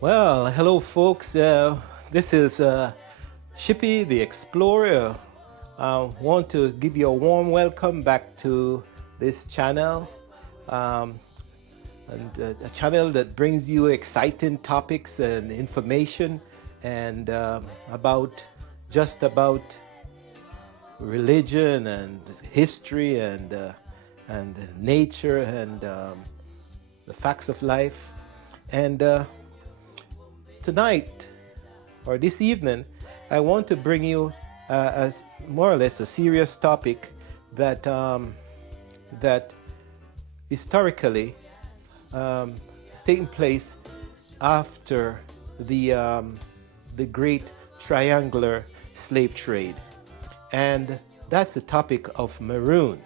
Well, hello, folks. This is Shippy the Explorer. I want to give you a warm welcome back to this channel, um, and a channel that brings you exciting topics and information and about religion and history and nature and the facts of life. And tonight or this evening, I want to bring you as more or less a serious topic that that historically is taking place after the great triangular slave trade, and that's the topic of maroon.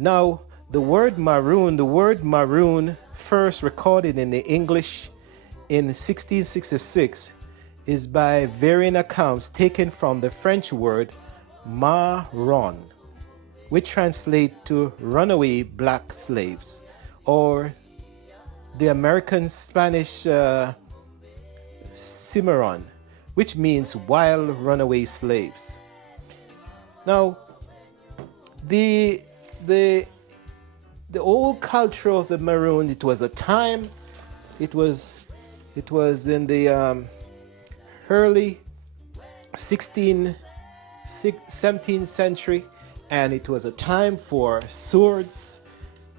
Now, the word maroon, first recorded in the English in 1666, is by varying accounts taken from the French word marron, which translates to runaway black slaves, or the American Spanish cimarron, which means wild runaway slaves. Now, the old culture of the maroon, it was a time, it was in the early 17th century, and it was a time for swords.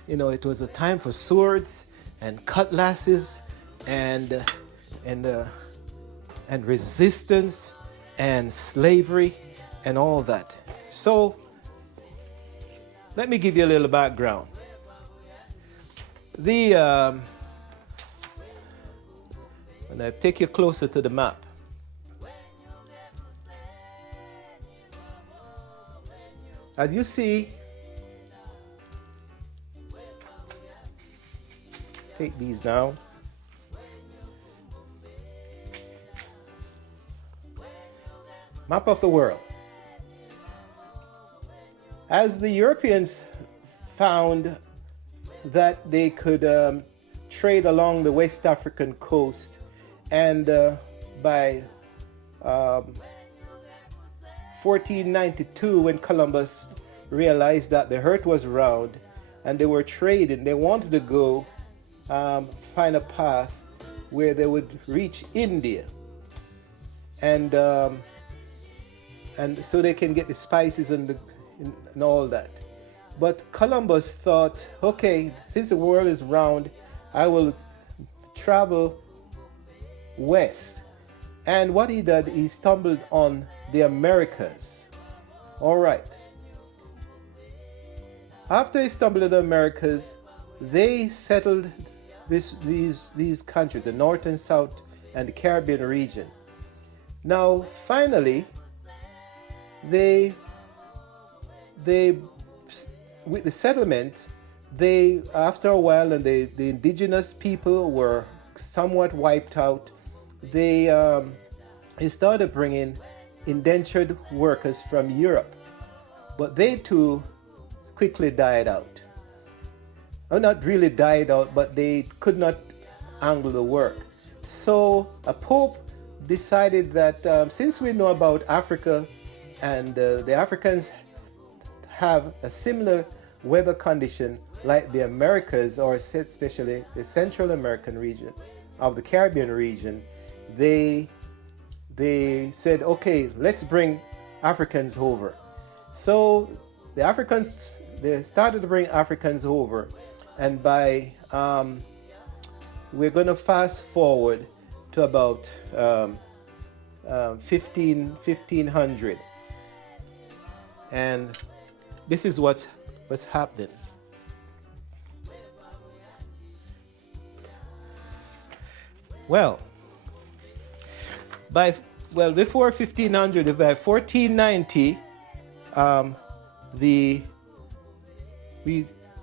It was a time for swords and cutlasses and resistance and slavery and all that. So let me give you a little background. And I take you closer to the map. As you see, take these now. Map of the world. As the Europeans found that they could trade along the West African coast, and by 1492, when Columbus realized that the earth was round and they were trading, they wanted to go find a path where they would reach India, and so they can get the spices and all that. But Columbus thought, okay, since the world is round, I will travel west. And what he did, he stumbled on the Americas. All right. After he stumbled on the Americas, they settled these countries, the North and South and the Caribbean region. Now, finally, with the settlement, after a while, and the indigenous people were somewhat wiped out, they started bringing indentured workers from Europe, but they too quickly died out. Or not really died out, but they could not handle the work. So a pope decided that since we know about Africa, and the Africans have a similar weather condition like the Americas, or especially the Central American region of the Caribbean region, they said, okay, let's bring Africans over. So they started to bring Africans over, and by we're going to fast forward to about 1500, and this is what's happening. Well, before 1500, by 1490,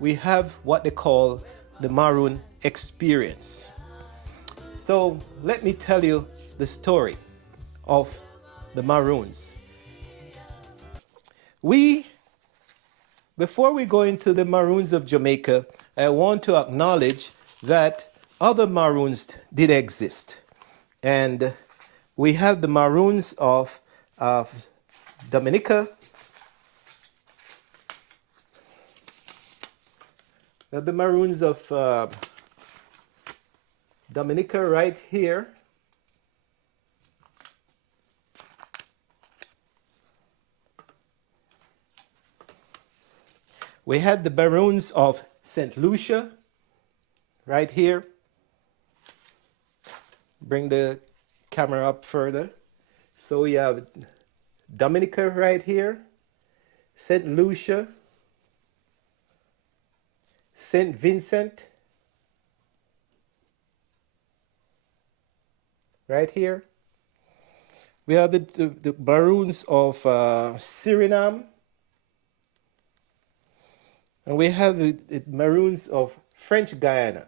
we have what they call the Maroon experience. So let me tell you the story of the Maroons. Before we go into the Maroons of Jamaica, I want to acknowledge that other Maroons did exist. And we have the Maroons of Dominica. We have the Maroons of Dominica right here. We had the Maroons of St. Lucia right here. Bring the camera up further. So we have Dominica right here, St. Lucia, St. Vincent right here. We have the Maroons of Suriname. And we have the Maroons of French Guiana.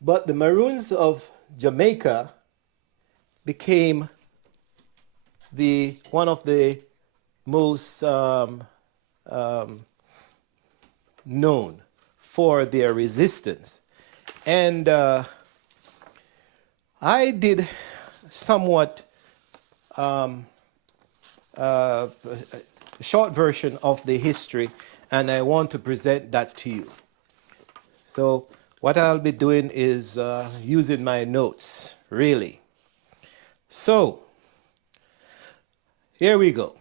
But the Maroons of Jamaica became one of the most known for their resistance. And I did somewhat a short version of the history, and I want to present that to you. So what I'll be doing is using my notes, really. So here we go.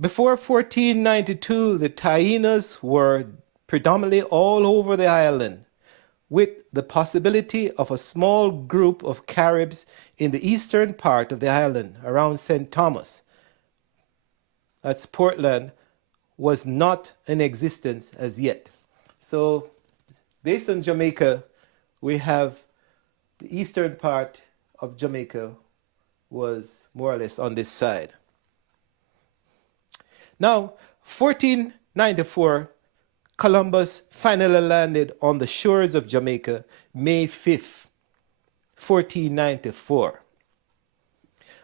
Before 1492, the Tainos were predominantly all over the island, with the possibility of a small group of Caribs in the eastern part of the island around St. Thomas. That's Portland, was not in existence as yet. So based on Jamaica, we have the eastern part of Jamaica was more or less on this side. Now, 1494, Columbus finally landed on the shores of Jamaica, May 5th, 1494.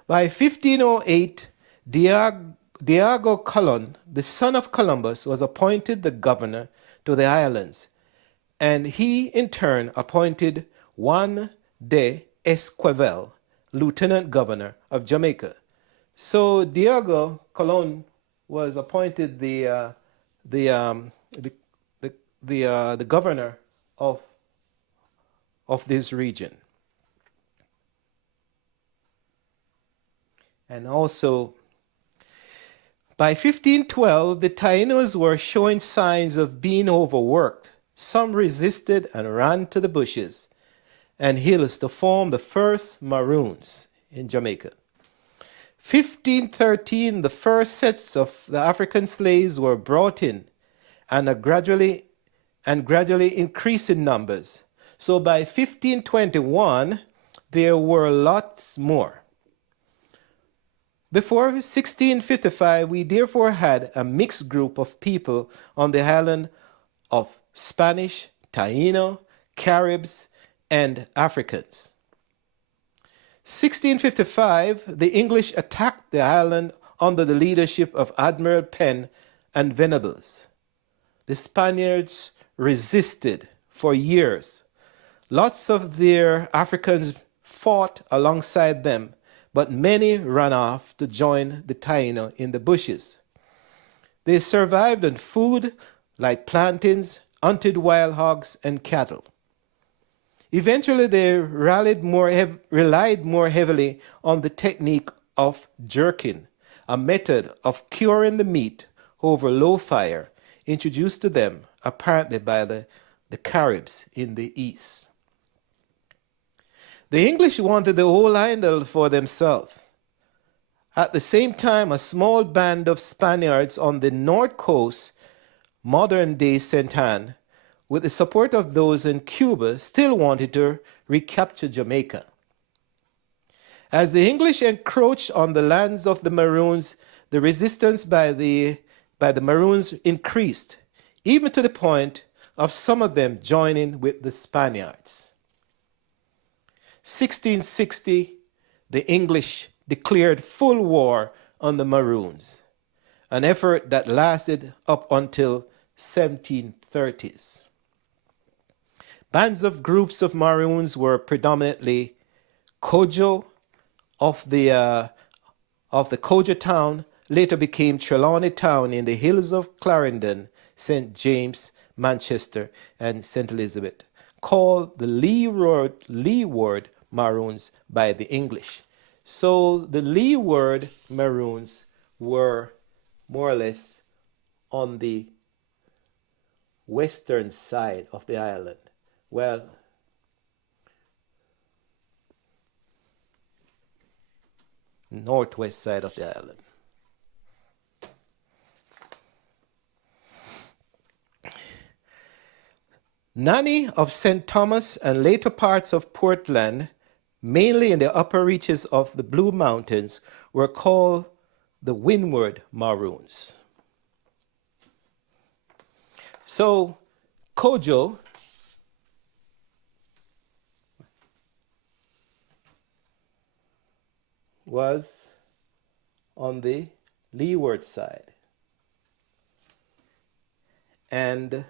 By 1508, Diego Colon, the son of Columbus, was appointed the governor to the islands, and he in turn appointed Juan de Esquivel, lieutenant governor of Jamaica. So Diego Colon was appointed the governor of this region. And also, by 1512, the Tainos were showing signs of being overworked. Some resisted and ran to the bushes and hills to form the first Maroons in Jamaica. 1513, the first sets of the African slaves were brought in and gradually increased in numbers. So by 1521, there were lots more. Before 1655, we therefore had a mixed group of people on the island of Spanish, Taino, Caribs, and Africans. 1655, the English attacked the island under the leadership of Admiral Penn and Venables. The Spaniards resisted for years. Lots of their Africans fought alongside them, but many ran off to join the Taino in the bushes. They survived on food like plantains, hunted wild hogs, and cattle. Eventually, they relied more heavily on the technique of jerking, a method of curing the meat over low fire, introduced to them apparently by the Caribs in the east. The English wanted the whole island for themselves. At the same time, a small band of Spaniards on the north coast, modern-day St. Anne, with the support of those in Cuba, still wanted to recapture Jamaica. As the English encroached on the lands of the Maroons, the resistance by the Maroons increased, even to the point of some of them joining with the Spaniards. 1660, the English declared full war on the Maroons, an effort that lasted up until 1730s. Bands of groups of Maroons were predominantly Kojo of the Kojo town, later became Trelawney Town in the hills of Clarendon, St. James, Manchester, and St. Elizabeth, called the Leeward Maroons by the English. So the Leeward Maroons were more or less on the western side of the island. Well, northwest side of the island. Nanny of St. Thomas and later parts of Portland, mainly in the upper reaches of the Blue Mountains, were called the Windward Maroons. So Kojo was on the leeward side, and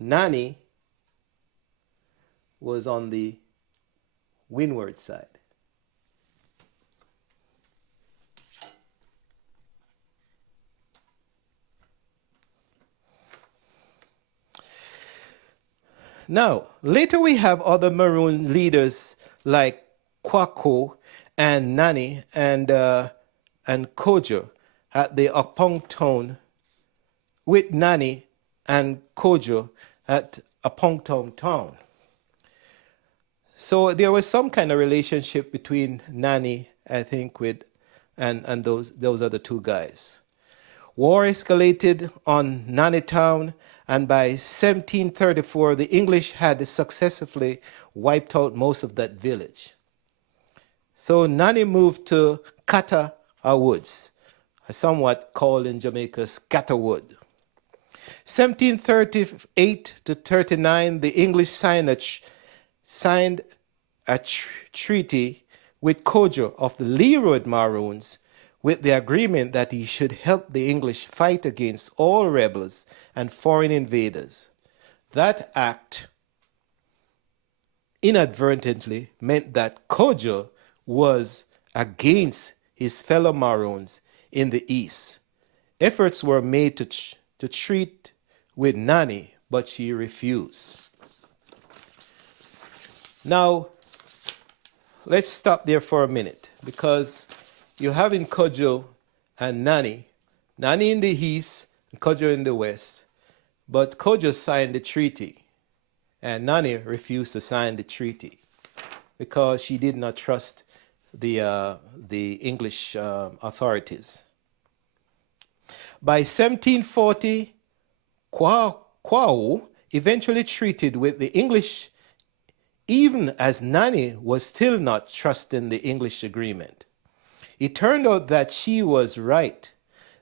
Nani was on the windward side. Now, later we have other Maroon leaders like Kwako and Nani and Kojo at the Apong Town, with Nani and Kojo at Apong Town. So there was some kind of relationship between Nani, I think, with and those other two guys. War escalated on Nani Town, and by 1734, the English had successfully wiped out most of that village. So Nani moved to Cata Woods, somewhat called in Jamaica Scatterwood. 1738 to 39, the English signed a treaty with Kojo of the Leeward Maroons, with the agreement that he should help the English fight against all rebels and foreign invaders. That act inadvertently meant that Kojo was against his fellow Maroons in the East. Efforts were made to treat with Nani, but she refused. Now, let's stop there for a minute, because you have in Kojo and Nani in the east, and Kojo in the west, but Kojo signed the treaty, and Nani refused to sign the treaty because she did not trust the English authorities. By 1740, Kwao eventually treated with the English, even as Nani was still not trusting the English agreement. It turned out that she was right.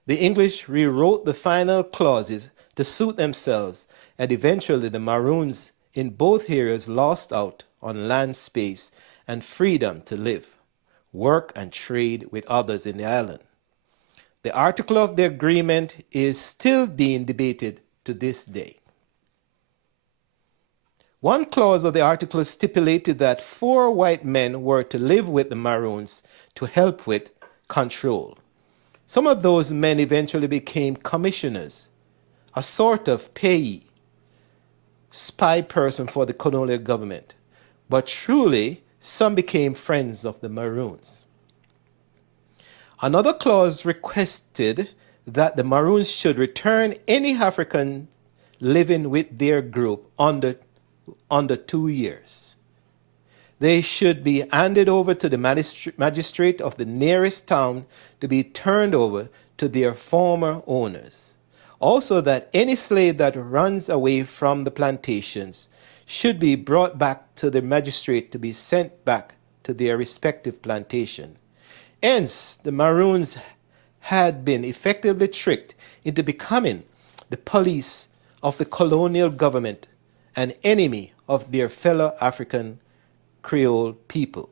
The English rewrote the final clauses to suit themselves, and eventually the Maroons in both areas lost out on land space and freedom to live, work, and trade with others in the island. The article of the agreement is still being debated to this day. One clause of the article stipulated that 4 white men were to live with the Maroons to help with control. Some of those men eventually became commissioners, a sort of payee, spy person for the colonial government, but truly some became friends of the Maroons. Another clause requested that the Maroons should return any African living with their group under 2 years. They should be handed over to the magistrate of the nearest town to be turned over to their former owners. Also, that any slave that runs away from the plantations should be brought back to the magistrate to be sent back to their respective plantation. Hence, the Maroons had been effectively tricked into becoming the police of the colonial government, an enemy of their fellow African Creole people.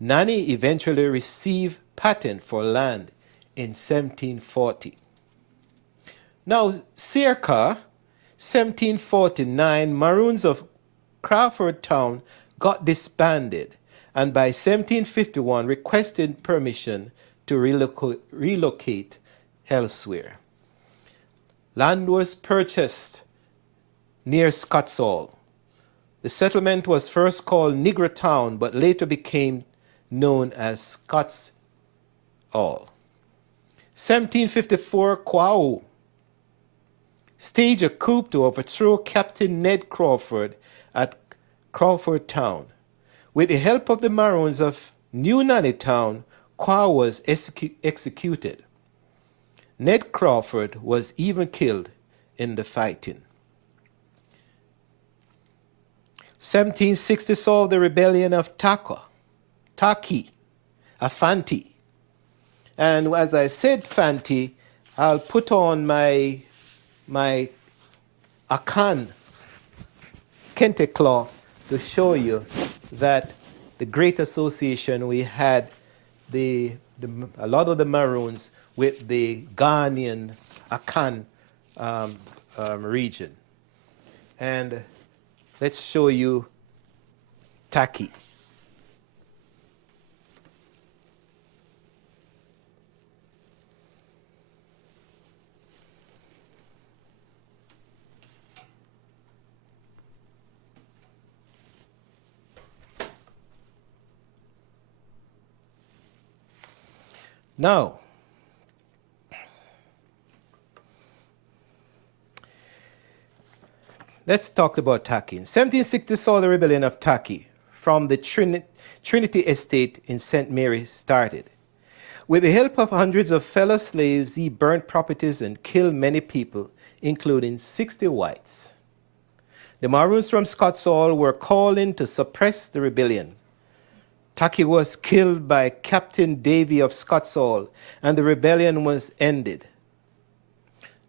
Nani eventually received patent for land in 1740. Now, circa 1749, Maroons of Crawford Town got disbanded, and by 1751 requested permission to relocate elsewhere. Land was purchased near Scotsall. The settlement was first called Negro Town, but later became known as Scotsall. 1754, Quao staged a coup to overthrow Captain Ned Crawford at Crawford Town. With the help of the Maroons of New Nanny Town, Quao was executed. Ned Crawford was even killed in the fighting. 1760 saw the rebellion of Taki, a Fanti. And as I said Fanti, I'll put on my Akan kente cloth to show you that the Great Association, we had a lot of the Maroons with the Ghanaian Akan region. And let's show you Taki. Now, let's talk about Taki. In 1760 saw the rebellion of Taki from the Trinity Estate in St. Mary started. With the help of hundreds of fellow slaves, he burnt properties and killed many people, including 60 whites. The Maroons from Scotsall were called in to suppress the rebellion. Taki was killed by Captain Davy of Scotsall, and the rebellion was ended.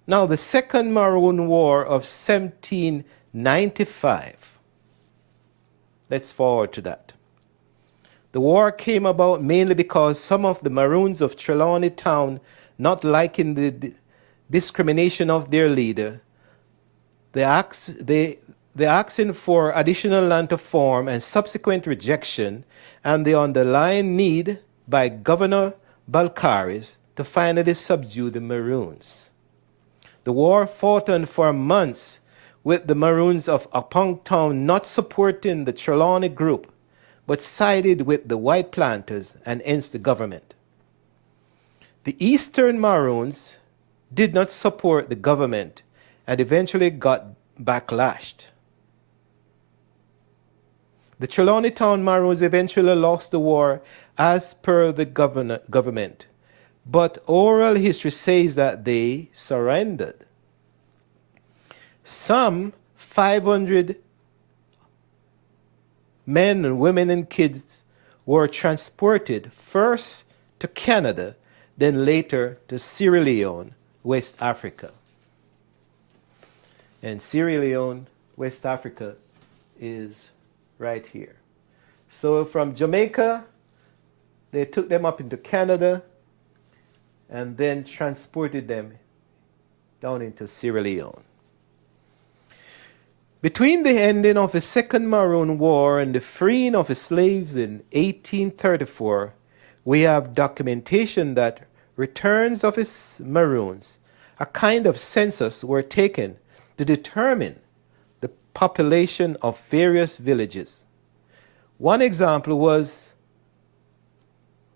Now, the Second Maroon War of 1795. Let's forward to that. The war came about mainly because some of the Maroons of Trelawney Town, not liking the discrimination of their leader, the asking for additional land to form and subsequent rejection, and the underlying need by Governor Balcarres to finally subdue the Maroons. The war fought on for months, with the Maroons of Upon Town not supporting the Trelawney group, but sided with the white planters and hence the government. The Eastern Maroons did not support the government and eventually got backlashed. The Trelawney Town Maroons eventually lost the war as per the government, but oral history says that they surrendered. Some 500 men and women and kids were transported first to Canada, then later to Sierra Leone, West Africa. And Sierra Leone, West Africa is right here. So from Jamaica, they took them up into Canada and then transported them down into Sierra Leone. Between the ending of the Second Maroon War and the freeing of the slaves in 1834, we have documentation that returns of its Maroons, a kind of census, were taken to determine the population of various villages. One example was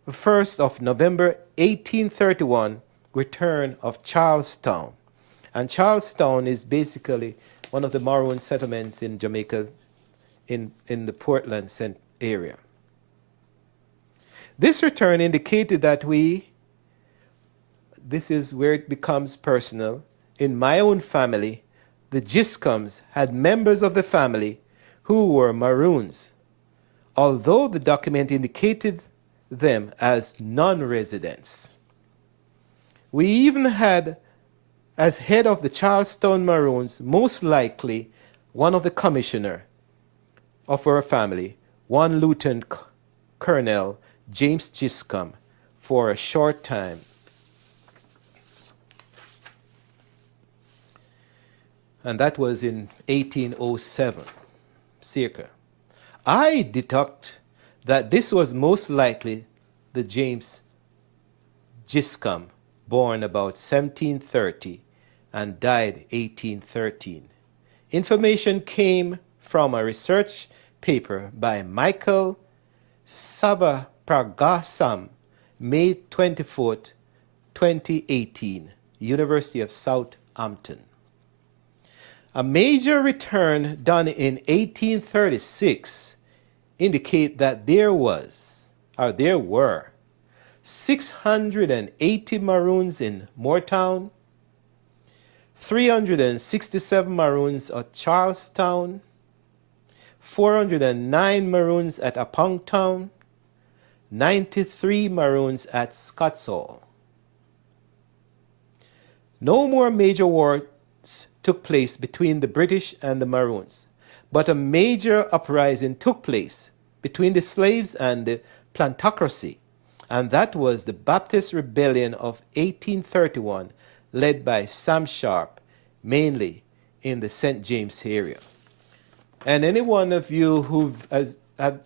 the 1st of November 1831 return of Charlestown. And Charlestown is basically one of the Maroon settlements in Jamaica in the Portland area. This return indicated that this is where it becomes personal. In my own family, the Giscombs had members of the family who were Maroons, although the document indicated them as non-residents. We even had, as head of the Charlestown Maroons, most likely one of the commissioner of our family, one Lieutenant Colonel James Giscomb, for a short time. and that was in 1807, circa. I deduct that this was most likely the James Giscombe, born about 1730 and died 1813. Information came from a research paper by Michael Savapragasam, May 24th, 2018, University of Southampton. A major return done in 1836 indicate that there were 680 Maroons in Moortown, 367 Maroons at Charlestown, 409 Maroons at Upongtown, 93 Maroons at Scotsall. No more major wars took place between the British and the Maroons, but a major uprising took place between the slaves and the plantocracy, and that was the Baptist Rebellion of 1831, led by Sam Sharp, mainly in the St. James area. And any one of you who have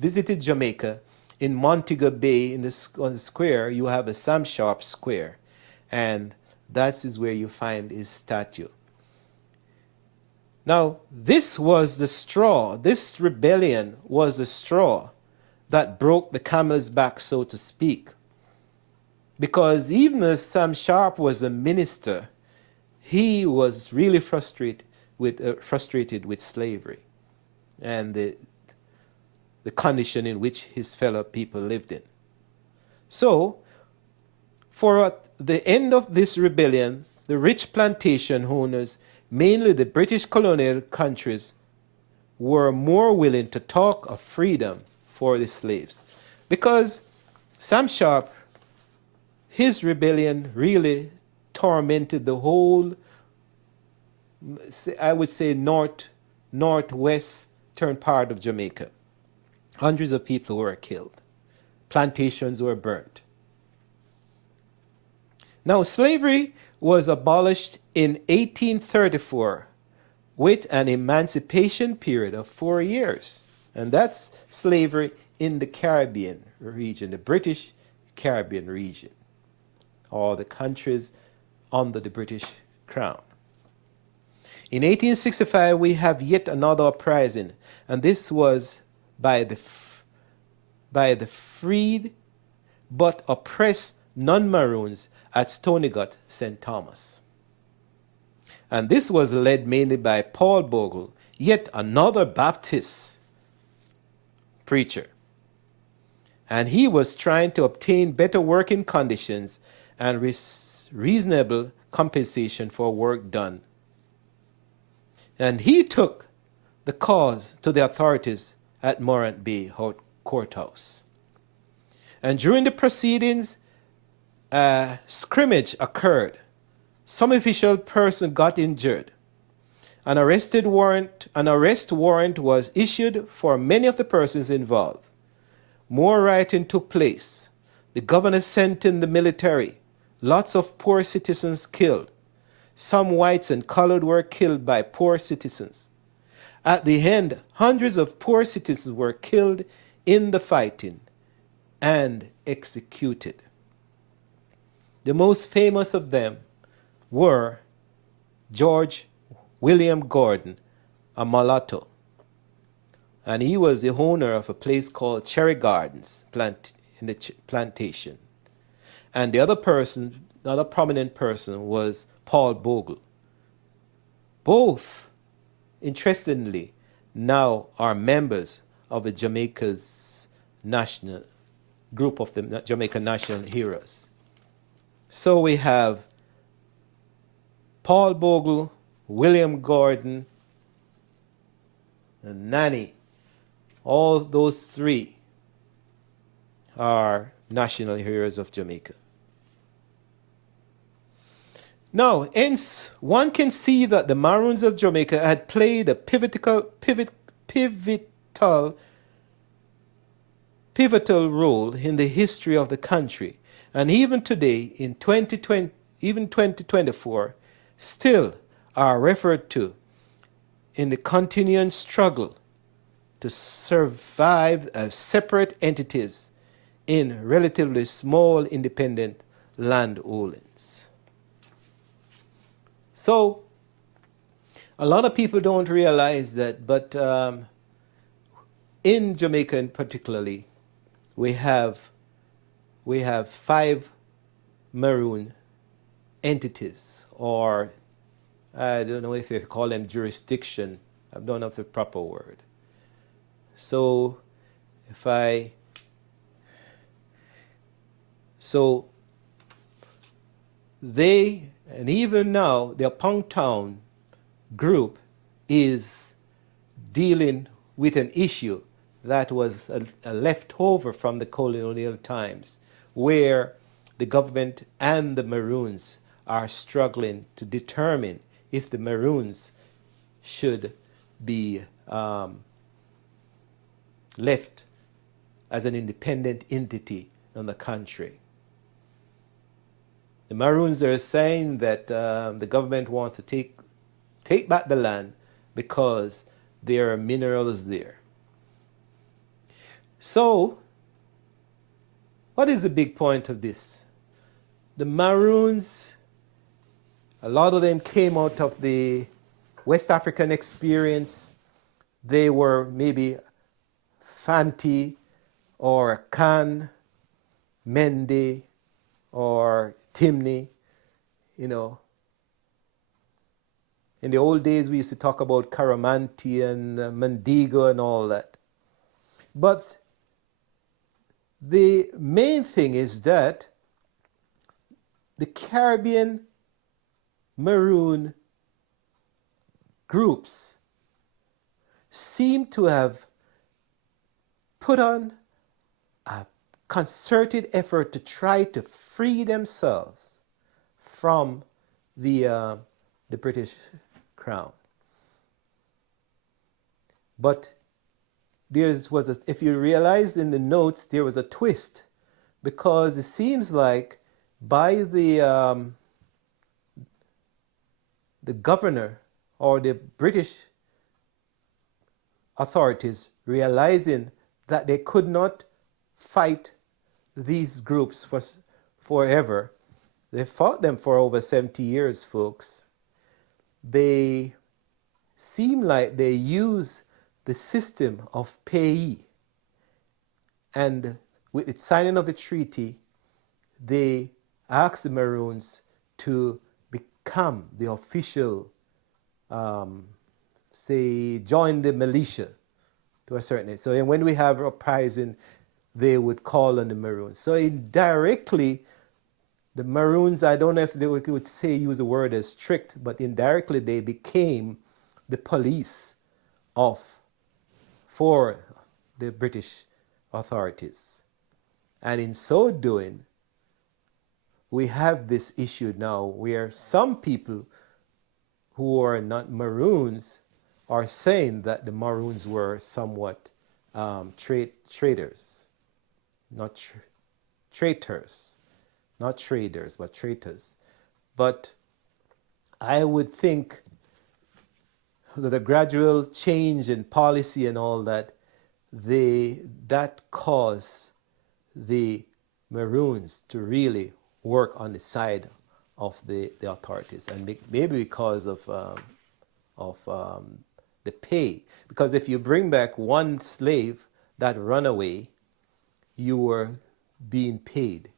visited Jamaica, in Montego Bay on the square, you have a Sam Sharp Square, and that is where you find his statue. Now, this was the straw, this rebellion was the straw that broke the camel's back, so to speak. Because even as Sam Sharp was a minister, he was really frustrated with slavery and the condition in which his fellow people lived in. So, for the end of this rebellion, the rich plantation owners, mainly the British colonial countries, were more willing to talk of freedom for the slaves. Because Sam Sharp, his rebellion really tormented the whole, I would say, northwestern part of Jamaica. Hundreds of people were killed. Plantations were burnt. Now, slavery was abolished in 1834 with an emancipation period of 4 years. And that's slavery in the Caribbean region, the British Caribbean region, or the countries under the British Crown. In 1865, we have yet another uprising, and this was by the freed but oppressed non-Maroons at Stonygut, St. Thomas. And this was led mainly by Paul Bogle, yet another Baptist preacher. And he was trying to obtain better working conditions and reasonable compensation for work done. And he took the cause to the authorities at Morant Bay Courthouse. And during the proceedings, a scrimmage occurred. Some official person got injured. An arrest warrant was issued for many of the persons involved. More rioting took place. The governor sent in the military. Lots of poor citizens killed. Some whites and colored were killed by poor citizens. At the end, hundreds of poor citizens were killed in the fighting and executed. The most famous of them were George William Gordon, a mulatto. And he was the owner of a place called Cherry Gardens in the plantation. And the other prominent person was Paul Bogle. Both, interestingly, now are members of the Jamaica's national group of the Jamaican National Heroes. So we have Paul Bogle, William Gordon, and Nanny. All those three are national heroes of Jamaica. Now, hence, one can see that the Maroons of Jamaica had played a pivotal role in the history of the country. And even today, in 2024, still are referred to in the continuing struggle to survive as separate entities in relatively small independent landholdings. So a lot of people don't realize that, but in Jamaica particularly, we have 5 maroon entities, or I don't know if you call them jurisdiction. I don't know if the proper word. So they, and even now, the Upon Town group is dealing with an issue that was a leftover from the colonial times, where the government and the Maroons are struggling to determine if the Maroons should be left as an independent entity in the country. The Maroons are saying that the government wants to take back the land because there are minerals there. So, what is the big point of this? The Maroons, a lot of them came out of the West African experience. They were maybe Fanti or Khan, Mende or Timni, you know. In the old days, we used to talk about Caramanti and Mandigo and all that. But the main thing is that the Caribbean Maroon groups seem to have put on a concerted effort to try to free themselves from the British Crown. But if you realize in the notes, there was a twist, because it seems like by the governor or the British authorities realizing that they could not fight these groups forever. They fought them for over 70 years, folks. They seem like they use the system of payee. And with the signing of the treaty, they asked the Maroons to become the official, join the militia to a certain extent. So when we have uprising, they would call on the Maroons. So indirectly, the Maroons, I don't know if they would use the word as strict, but indirectly they became the police for the British authorities. And in so doing, we have this issue now where some people who are not Maroons are saying that the Maroons were somewhat traitors, not traitors, not traders, but traitors. But I would think that the gradual change in policy and all that, that caused the Maroons to really work on the side of the authorities, and maybe because of the pay. Because if you bring back one slave that ran away, you were being paid.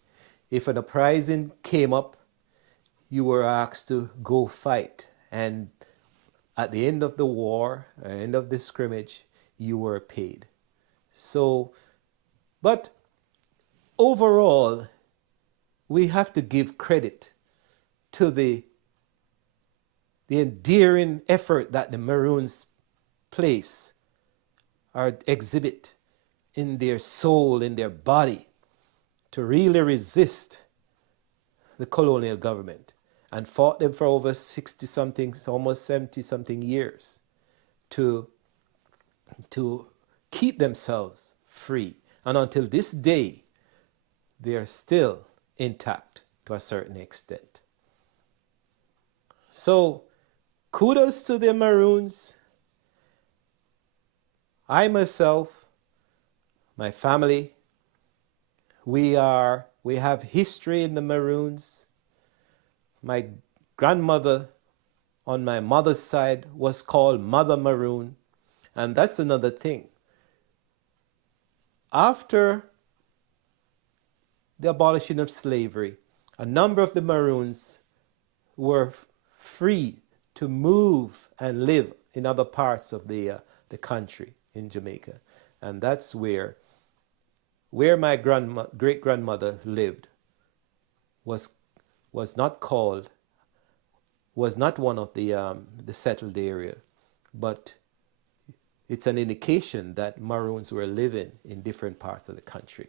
If an uprising came up, you were asked to go fight, and at the end of the war, end of the scrimmage, you were paid. So, but overall, we have to give credit to the endearing effort that the Maroons place or exhibit in their soul, in their body, to really resist the colonial government, and fought them for over 60-something, almost 70-something years to keep themselves free. And until this day, they are still intact to a certain extent. So kudos to the Maroons. I myself, my family, we have history in the Maroons. My grandmother on my mother's side was called Mother Maroon. And that's another thing. After the abolition of slavery, a number of the Maroons were free to move and live in other parts of the country in Jamaica. And that's where my great-grandmother lived was not one of the settled area, but it's an indication that Maroons were living in different parts of the country.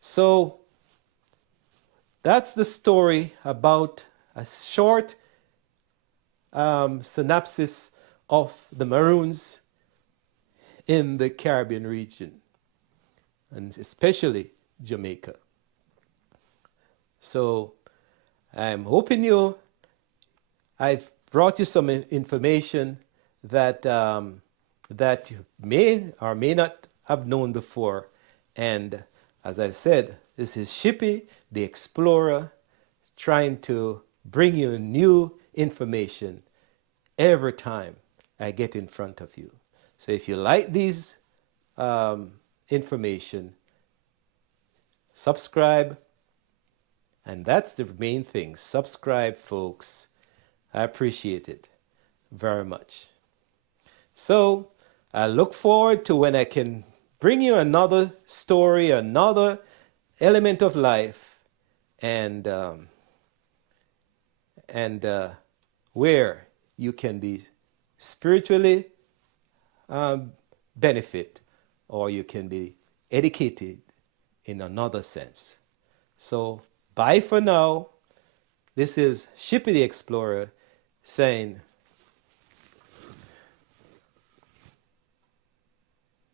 So that's the story about a short synopsis of the Maroons in the Caribbean region, and especially Jamaica. So I'm hoping I've brought you some information that that you may or may not have known before. And as I said, this is Shippy, the Explorer, trying to bring you new information every time I get in front of you. So if you like these information, subscribe. And that's the main thing. Subscribe, folks. I appreciate it very much. So I look forward to when I can bring you another story, another element of life, and where you can be spiritually benefit, or you can be educated in another sense. So bye for now. This is Shippy the Explorer saying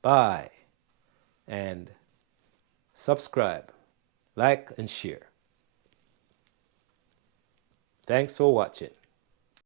bye, and subscribe, like, and share. Thanks for watching.